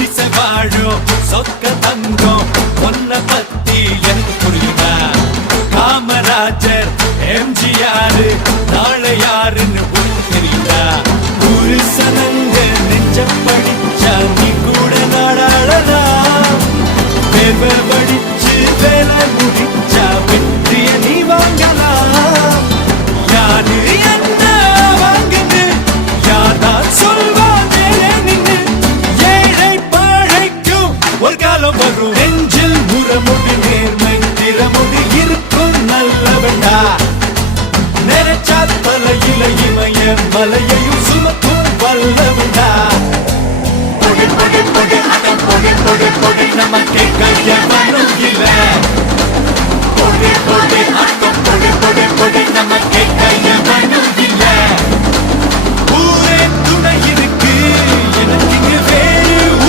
குடிசை வாழும் சொக்க தங்கம் ஒன்ன பத்தி எனக்கு புரியுதா? காமராஜர் எம்ஜிஆர் நாளை யாருன்னு உனக்கு தெரியுதா? புருஷனங்க நெஞ்ச படிச்சா நீ கூட நாடாளலாம். வேர்வை வடிச்சு வேலை முடிச்சா வெற்றிய நீ வாங்கலாம். யாரு என்ன வாங்குது யார்தான் சொல்வாங்க நின்று. ஏழை பாழைக்கும் ஒரு காலம் வரும். நெஞ்சில் முறமுடி நேர்மை திறமுடி இருக்கும் நல்லவண்டா. நினைச்சா தலையில இமய மலையையும் சுமக்கும் வல்லவண்டா. பொடி பொடி பொடி அடம் பொடி பொடி பொடி நமக்கே கைய